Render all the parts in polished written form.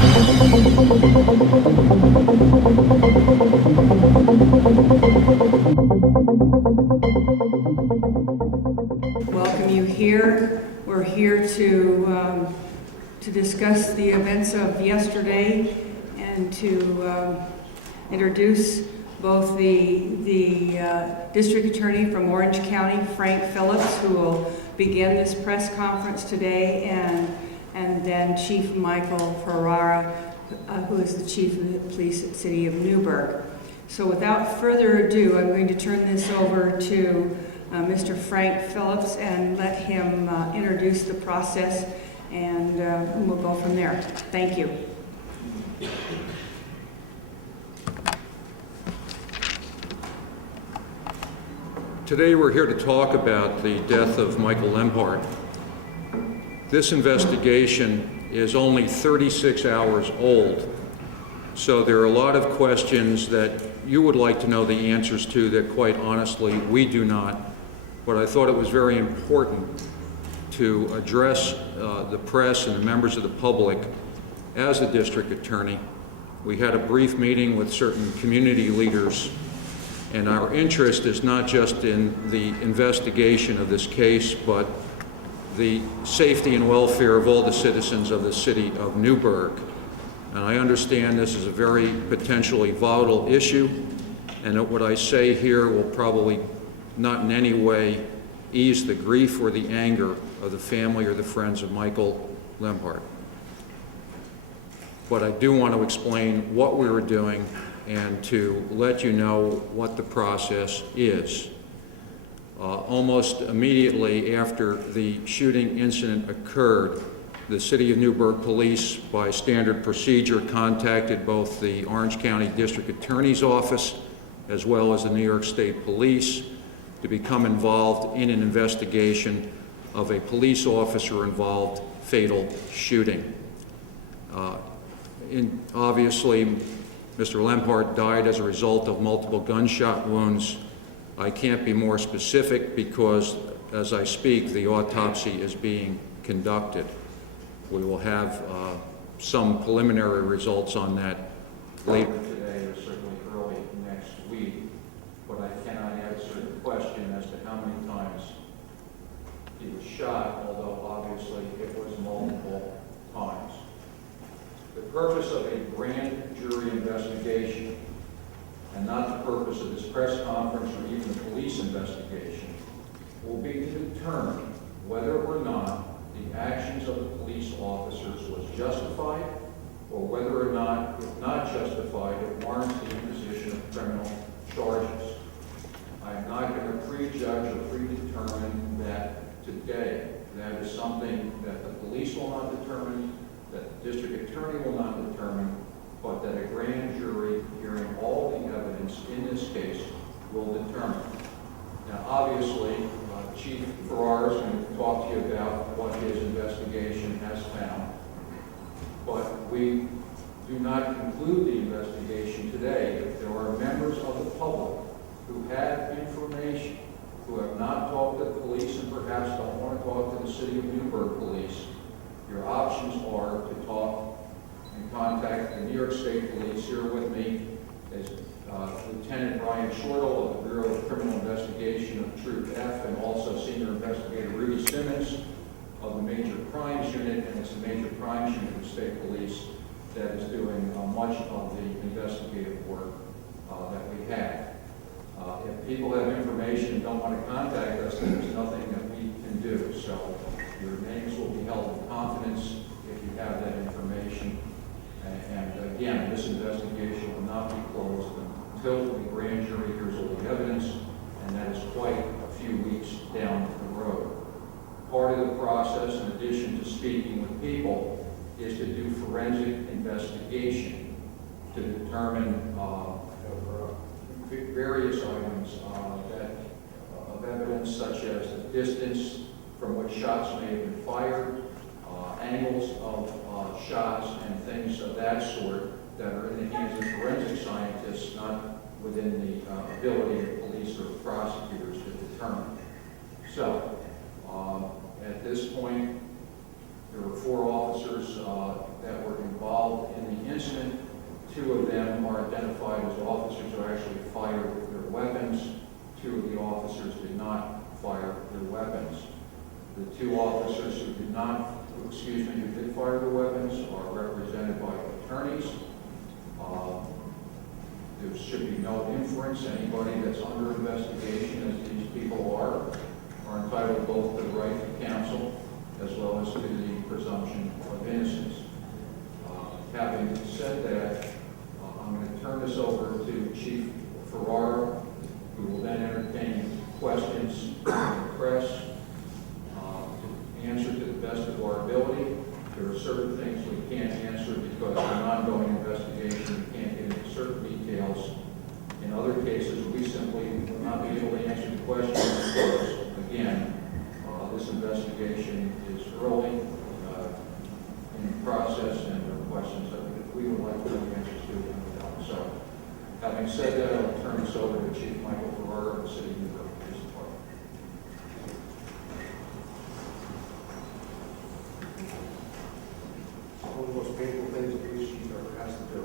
Welcome you here. We're here to discuss the events of yesterday and to introduce both the District Attorney from Orange County, Frank Phillips, who will begin this press conference today, and then Chief Michael Ferrara, who is the Chief of the Police at the City of Newburgh. So without further ado, I'm going to turn this over to Mr. Frank Phillips and let him introduce the process, and we'll go from there. Thank you. Today we're here to talk about the death of Michael Lemhart. This investigation is only 36 hours old, so there are a lot of questions that you would like to know the answers to that, quite honestly, we do not. But I thought it was very important to address the press and the members of the public as the district attorney. We had a brief meeting with certain community leaders, and our interest is not just in the investigation of this case, but the safety and welfare of all the citizens of the city of Newburgh. And I understand this is a very potentially volatile issue, and that what I say here will probably not in any way ease the grief or the anger of the family or the friends of Michael Lemhart. But I do want to explain what we were doing and to let you know what the process is. Almost immediately after the shooting incident occurred, the City of Newburgh Police, by standard procedure, contacted both the Orange County District Attorney's Office as well as the New York State Police to become involved in an investigation of a police officer-involved fatal shooting. Obviously, Mr. Lemhart died as a result of multiple gunshot wounds. I can't be more specific because, as I speak, the autopsy is being conducted. We will have some preliminary results on that later today or certainly early next week, but I cannot answer the question as to how many times he was shot, although obviously it was multiple times. The purpose of a grand jury investigation, and not the purpose of this press conference or even the police investigation, will be to determine whether or not the actions of the police officers was justified, or whether or not, if not justified, it warrants the imposition of criminal charges. I am not going to prejudge or predetermine that today. That is something that the police will not determine, that the district attorney will not determine, but that a grand jury hearing all the evidence in this case will determine. Now, obviously, Chief Ferrara is going to talk to you about what his investigation has found, but we do not conclude the investigation today. If there are members of the public who have information, who have not talked to the police and perhaps don't want to talk to the City of Newburgh Police, your options are to talk and contact the New York State Police. Here with me is Lieutenant Brian Shortle of the Bureau of Criminal Investigation of Troop F, and also Senior Investigator Rudy Simmons of the Major Crimes Unit, and it's the Major Crimes Unit of the State Police that is doing much of the investigative work that we have. If people have information and don't want to contact us, then there's nothing that we can do. So your names will be held in confidence if you have that information. And again, this investigation will not be closed until the grand jury hears all the evidence, and that is quite a few weeks down the road. Part of the process, in addition to speaking with people, is to do forensic investigation to determine various items of evidence, such as the distance from which shots may have been fired, angles of shots, and things of that sort that are in the hands of forensic scientists, not within the ability of police or prosecutors to determine. So, at this point, there were 4 officers that were involved involved in the incident. 2 of them are identified as officers who actually fired their weapons. 2 of the officers did not fire their weapons. The 2 officers who did fire their weapons are represented by attorneys. There should be no inference. Anybody that's under investigation, as these people are entitled both to the right to counsel as well as to the presumption of innocence. Having said that, I'm going to turn this over to Chief Ferrara, who will then entertain questions from the press to answer to the best of our ability. There are certain things we can't answer because of an ongoing investigation. We can't get into certain details. In other cases, we simply will not be able to answer the questions because, again, this investigation is early in the process, and there are questions that we would like to know the answers to. So, having said that, I'll turn this over to Chief Michael Ferrara of the City of Newburgh Police Department. One of the most painful things a police chief ever has to do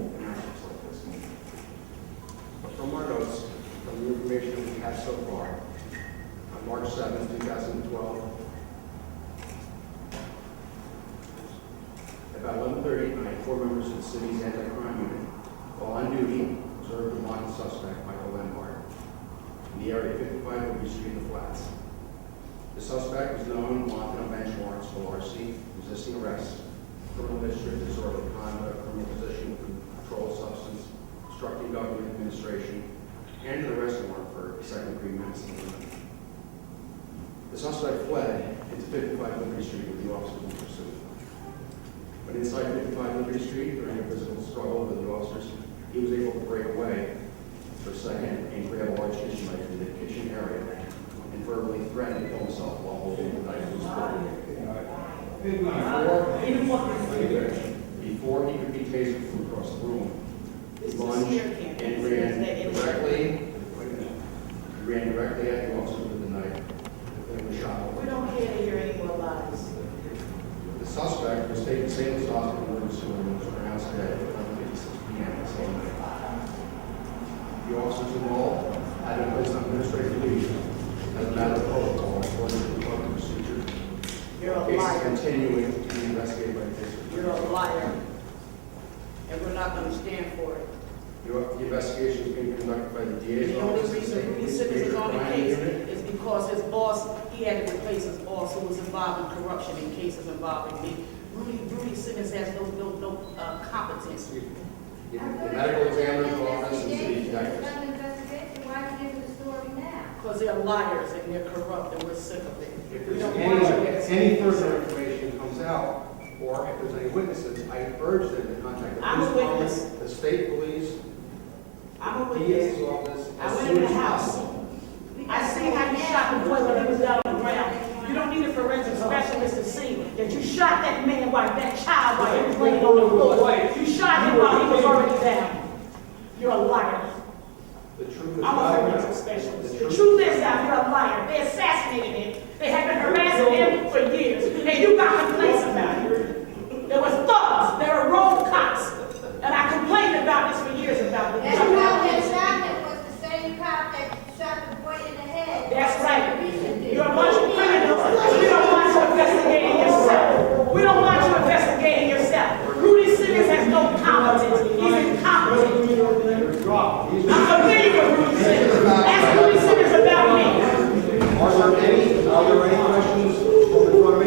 in actions like this. From our notes, from the information that we have so far, on March 7, 2012, about 11:30 at night, 4 members of the city's anti-crime unit, while on duty, observed a wanted suspect, Michael Lampard, in the area of 55 Liberty Street in the Flats. The suspect was known and wanted on bench warrants for larceny, resisting arrest, criminal mischief, disorderly conduct, criminal possession of controlled substance, obstructing government administration, and an arrest warrant for second-degree menacing. The suspect fled into 55 Liberty Street with the officers in pursuit. But inside 55 Liberty Street, during a physical struggle with the officers, he was able to break away for a second and grab a large kitchen knife in the kitchen area and verbally threatened to kill himself while holding the knife to his throat. Before he could be tasered from across the room, he lunged and ran directly at the officer with the knife. And was shot. We don't care to hear any more lies. The suspect was taken to St. Louis Hospital emergency room and was pronounced dead at 11:56 p.m. the same night. The officers involved had been placed on administrative leave as a matter of protocol according to the department procedure. You're a The case is liar. continuing to be investigated by the district. You're a liar. And we're not going to stand for it. The investigation is being conducted by the DA's The only office. reason Rudy Simmons is on the case is because his boss, he had to replace his boss who was involved in corruption in cases involving me. Rudy Simmons has no competence. The medical examiner's office and city detectives. Why are you giving the story now? Because they're liars and they're corrupt and we're sick of it. If We there's don't want you to any further information comes out, or if there's any witnesses, I urge them to contact the I'm a police witness. department, the state police, I'm a the witness. DA's office, I as went soon in as the house. possible. I seen how you shot the boy when he was down on the ground. You don't need a forensic specialist to see that you shot that man while that child while he was laying on the floor. You shot him while he was already down. You're a liar. The truth is I'm a not forensic out. specialist. The truth is that you're a liar. They assassinated him. They have been harassing him for years. And you got complaints about it. There was thugs. There were rogue cops. And I complained about this for years about it. That cop that shot him was the same cop that shot the boy in the head. That's right. You're a bunch of criminals. We don't want you investigating yourself. We don't want you investigating yourself. Rudy Simmons has no competence. He's incompetent. I'm familiar with Rudy Simmons. Ask Rudy Simmons about me. Are there any questions from in front of me?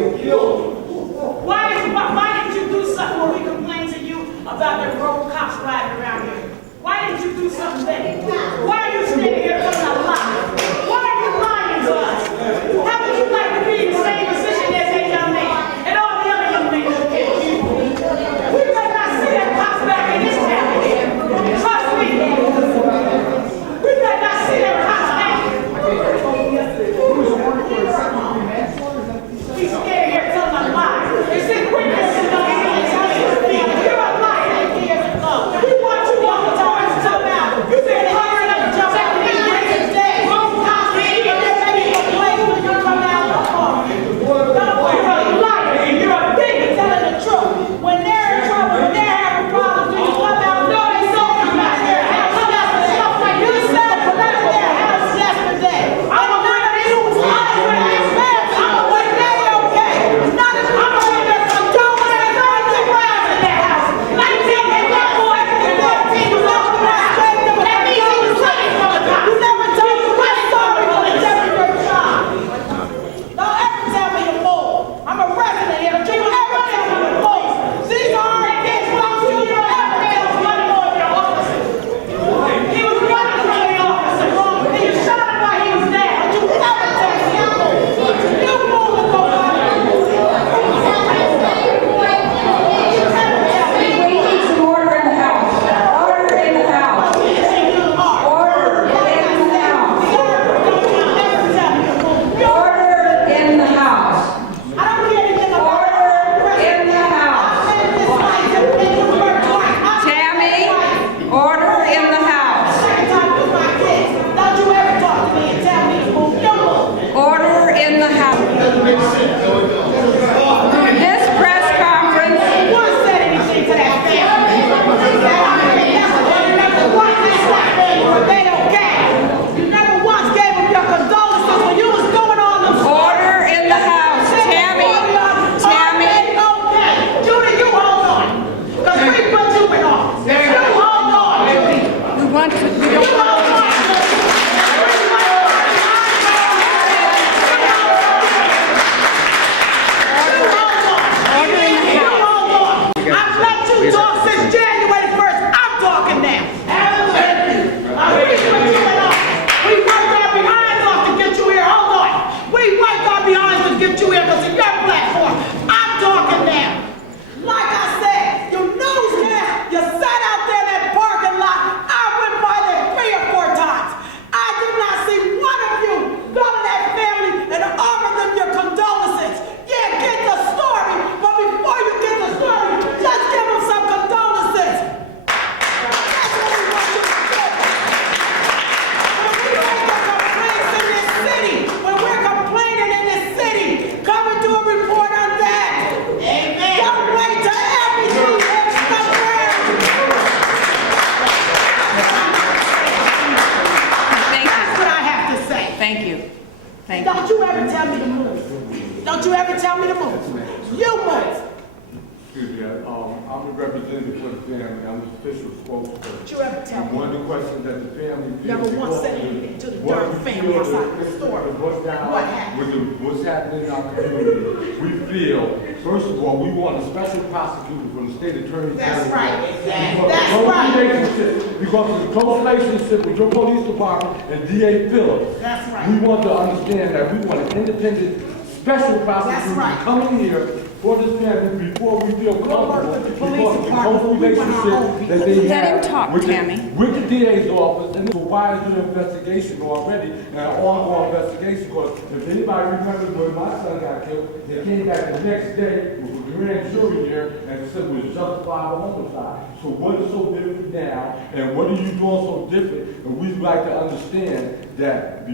representative for the family. I'm the official spokesperson. Did you ever tell And me? one of the questions that the family Never once said anything to the darn family outside the store. What happened? What's happening in our community? We feel, first of all, we want a special prosecutor from the state attorney. That's right. Because That's of the right. because of the close relationship with your police department and DA Phillips. That's right. We want to understand that we want an independent special prosecutor right. to come in here for this family before we feel comfortable with the because police of the department. close We want our own relationship that they Let have him talk, with Tammy. with the DA's office, and why is there an investigation already, and an ongoing investigation, because if anybody remembers when my son got killed, they came back the next day with a grand jury here and said it was justifiable homicide. So what is so different now, and what are you doing so different? And we'd like to understand that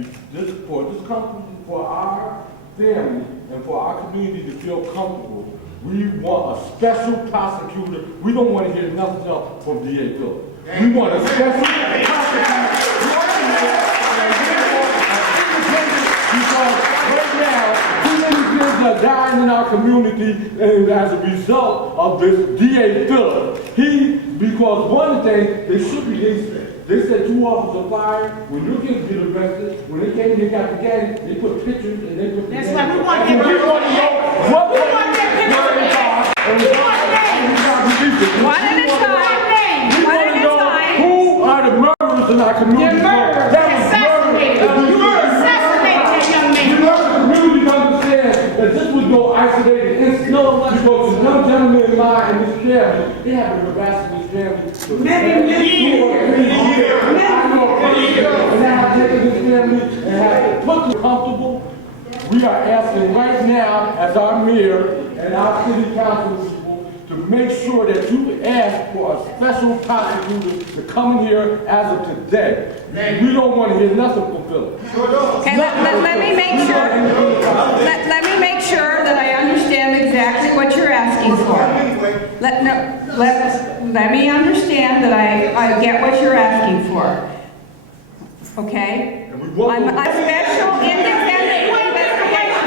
for this company, for our family, and for our community to feel comfortable, we want a special prosecutor. We don't want to hear nothing else from DA Phillips. We want a special prosecutor. Because right now, too many kids are dying in our community and as a result of this DA Phillips. Because one thing, they should be, they said 2 officers are fired. When your kids get arrested, when they came and they got the gang, they put pictures and they put the That's names. right. We want And that we want to know what We want that picture. We want names. One at a time. We One want at to a know time. who are the murderers in our community. You're murdered. That was Assassinated. murder. You assassinated that young We man. want the community to understand that this was no isolated incident. Because the young gentleman in mine and his family, they have been harassing his family for Many years. I know, and I have taken his family and have put them comfortable. We are asking right now, as our mayor and our city council people, to make sure that you ask for a special prosecutor to come in here as of today. We don't want to hear nothing from Phillips. Okay, let me make sure, let me make sure that I understand exactly what you're asking for. Let me understand that I get what you're asking for. Okay? I'm a special independent investigation.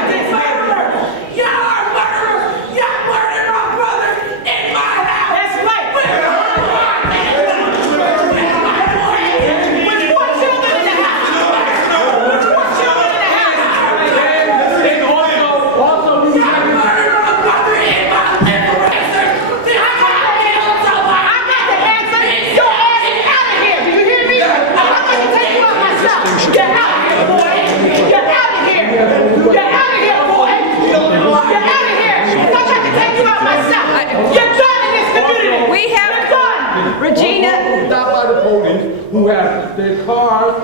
Y'all are murderers. Y'all murdered my brother in my house. That's right. With 4 children in the house. With 4 children in the house. And also, Y'all murdered my brother in my house. I got the answer. Your ass is out of here. Do you hear me? I'm going to take you out myself. Get out of here, boy. Get out of here. Get out of here, boy. Get out of here. I'm going to take you out myself. You're done in this community. We have You're done. Regina, stopped by the police who have their cars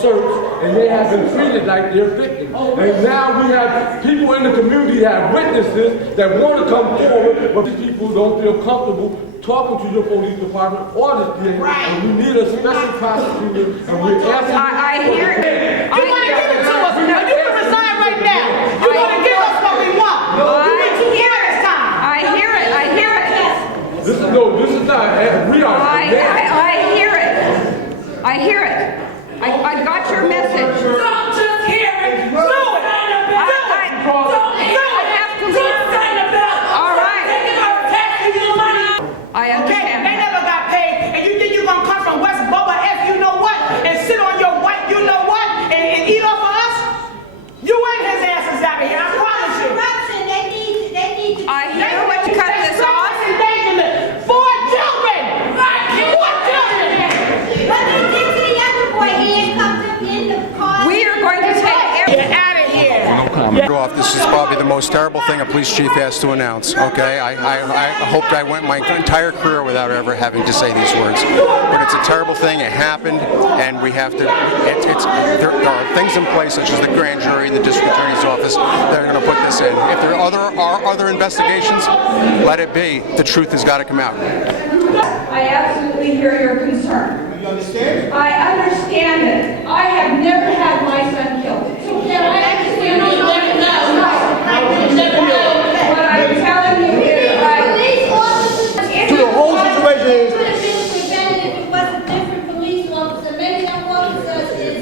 searched and they have been treated like they're victims. And now we have people in the community that have witnesses that want to come forward, but these people don't feel comfortable talking to your police department or the DA. Right. And we need a special prosecutor and we're asking. I hear it. You want to give it to us? Now you can resign right now. You're going to give us what we want. You went too far this time. I hear it. I hear it. This is not, we are. I hear it. I hear it. I got your message. Don't just hear it. Do it. I have to leave. All right. I Okay, understand. they never got paid, and you think you're gonna come from West Boba F, you know what, and sit on your white, you know what, and eat off of us? You ain't his asses out of here, I promise you. Corruption, they need to. I hear what you cut this off. Endangerment. 4 children. 4 children. Let me get to the other boy handcuffed in the car. We are going to take Get out of here. This is probably the most terrible thing a police chief has to announce, okay? I hoped I went my entire career without ever having to say these words. But it's a terrible thing, it happened, and we have to, there are things in place such as the grand jury and the district attorney's office that are going to put this in. If there are other investigations, let it be. The truth has got to come out. I absolutely hear your concern. You understand it? I understand it. I have never had my son killed. So can I understand what I'm telling you is Police officers. To the whole situation is- It would have been prevented if it was a different police officer. Many of them officers is,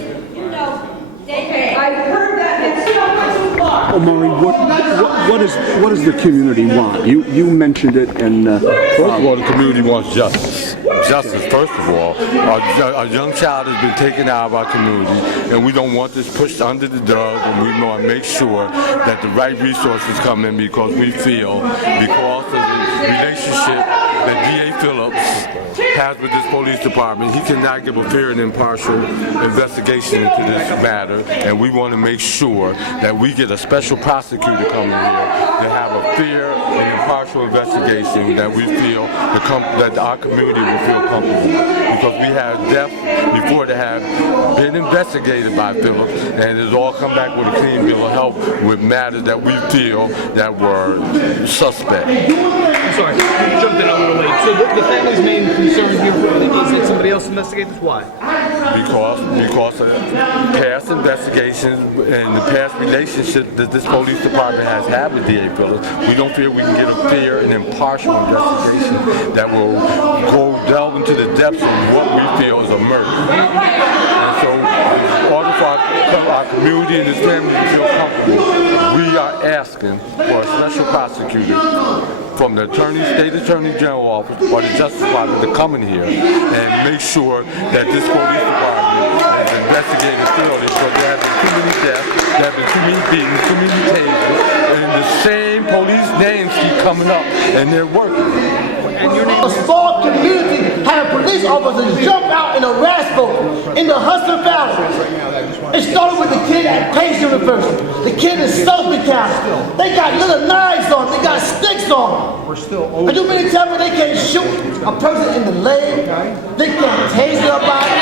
Okay, I've heard that. It's so much. Oh, Maureen, what is the community want? You mentioned it, and First of all, the community wants justice. Justice, first of all. A young child has been taken out of our community, and we don't want this pushed under the rug, and we want to make sure that the right resources come in, because we feel, because of the relationship that D.A. Phillips has with this police department, he cannot give a fair and impartial investigation into this matter, and we want to make sure that we get a special prosecutor coming here to have a fair and impartial investigation that we feel that our community will feel comfortable. Because we had death before they have been investigated by Phillips, and it's all come back with a clean bill of health with matters that we feel that were suspect. I'm sorry, you jumped in a little late. So the family's main concern here is that somebody else investigate this? Why? Because of past investigations and the past relationship that this police department has had with D.A. Phillips, we don't feel we can get a fair and impartial investigation that will delve into the depths of what we feel is a murder. And so, in order for our community and this family to feel comfortable, we are asking for a special prosecutor from the State Attorney General Office or the Justice Department to come in here and make sure that this police department is investigating thoroughly, because there have been too many deaths, there have been too many beatings, too many tasers, and the same police names keep coming up, and they're working. And your name A small community had a police officer jump out in a rascal in the Hudson Valley. It started with the kid at Pace University. The kid is Southern County. They got little knives on, they got sticks on. And you mean to tell me they can't shoot a person in the leg? They can't taser a body?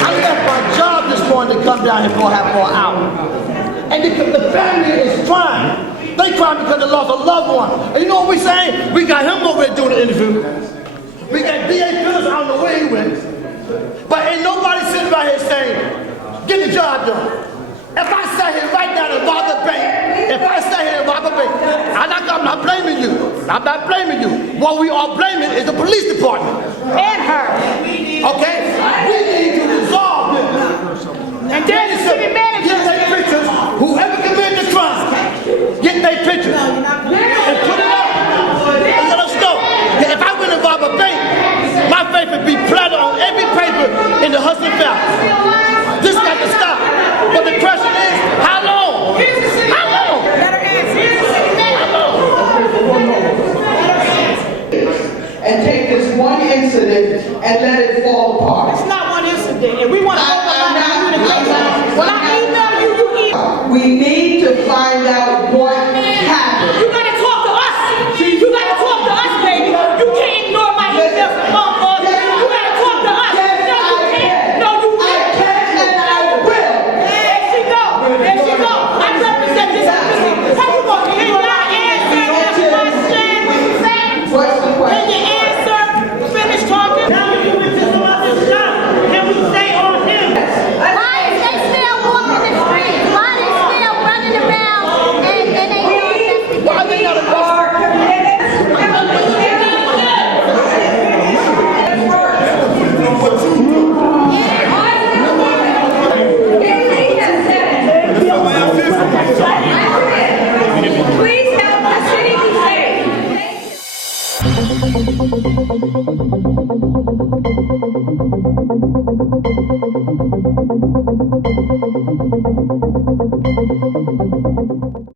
I left my job this morning to come down here for an hour. And the family is crying. They crying because they lost a loved one. And you know what we're saying? We got him over there doing the interview. We got D.A. Phillips, I don't know where he went. But ain't nobody sitting right here saying, get the job done. If I sat here right now and rob the bank, I'm not blaming you. I'm not blaming you. What we are blaming is the police department. And her. Okay? We need to resolve this. And then the city manager. Get their pictures. Whoever committed the crime, get their pictures and put it up and let us know. If I went and robbed a bank, my face would be planted on every paper in the Hudson Valley. This got to stop. But the question is, how long? How long? Better answer. And take this one incident and let it fall apart. It's not one incident, and we want to open up communication. When I email you, you email. We need to find out what happened. You gotta talk to us. You gotta talk to us, baby. You can't ignore my emails from Mom. You gotta talk to us. No, you can't. No, you can't. I can and I will. There she go. There she go. I represent this community. How you gonna get your answer? That's the question. What's the question? Can you answer? Finish talking. Now we moving to some other stuff. Can we stay on him? Why is they still walking the streets? Why they still running around and they don't investigate? Why they not Please help the city be safe. Thank you.